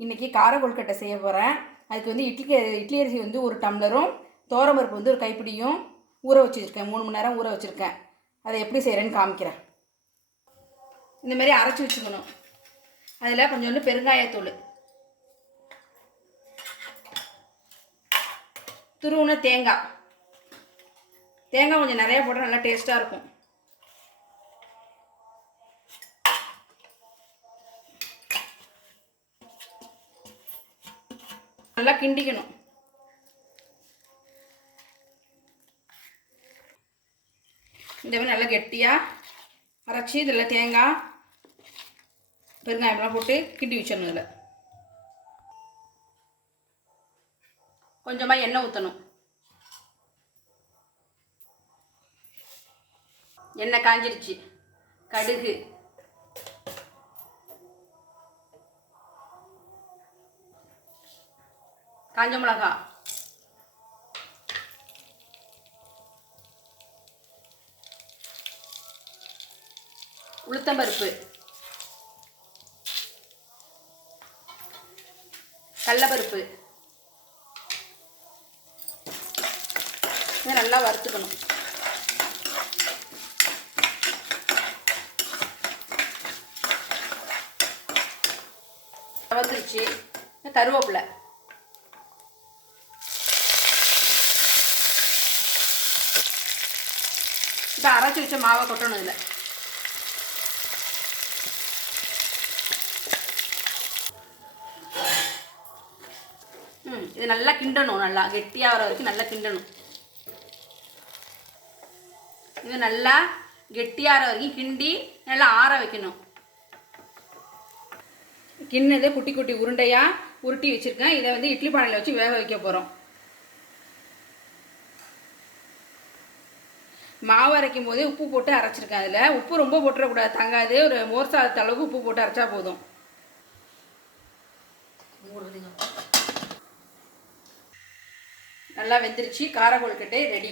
இன்றைக்கி கார கொழுக்கட்டை செய்ய போகிறேன் அதுக்கு வந்து இட்லி இட்லி அரிசி வந்து ஒரு டம்ளரும் பருப்பு வந்து ஒரு கைப்பிடியும் ஊற வச்சுருக்கேன். மூணு மணி நேரம் ஊற வச்சுருக்கேன். அதை எப்படி செய்கிறேன்னு காமிக்கிறேன். இந்த மாதிரி அரைச்சி வச்சுக்கணும். அதில் கொஞ்சோண்டு பெருங்காயத்தூள். துருவுன தேங்காய். தேங்காய் கொஞ்சம் நிறையா போட்டால் நல்லா டேஸ்ட்டாக இருக்கும். நல்லா கிண்டிக்கணும். இந்த மாதிரி நல்லா கெட்டியாக அரைச்சி இதில் தேங்காய் பெருங்காயம்லாம் போட்டு கிண்டி வச்சிடணும் இதில். கொஞ்சமாக எண்ணெய் ஊற்றணும் எண்ணெய் காஞ்சிடுச்சு கடுகு. காஞ்ச மிளகா. உளுத்தம்பருப்பு கடலப்பருப்பு. இதை நல்லா வறுத்துக்கணும். வந்துருச்சு கருவேப்பிலை. இப்போ அரைச்சி வச்ச மாவை கொட்டணும் இதில் ம் இது நல்லா கிண்டணும் நல்லா கெட்டியாக வர வரைக்கும் நல்லா கிண்டணும் இது நல்லா கெட்டியாகிற வரைக்கும் கிண்டி நல்லா ஆற வைக்கணும் கிண்ணதை குட்டி குட்டி உருண்டையாக உருட்டி வச்சுருக்கேன் இதை வந்து இட்லி பானையில் வச்சு வேக வைக்க போகிறோம் மாவு அரைக்கும் போதே உப்பு போட்டு அரைச்சிருக்கேன் அதில். உப்பு ரொம்ப போட்டுறக்கூடாது தங்காது. ஒரு மோர் சாதத்து அளவுக்கு உப்பு போட்டு அரைச்சா போதும். நல்லா வெந்துருச்சு. கார கொழுக்கட்டை ரெடி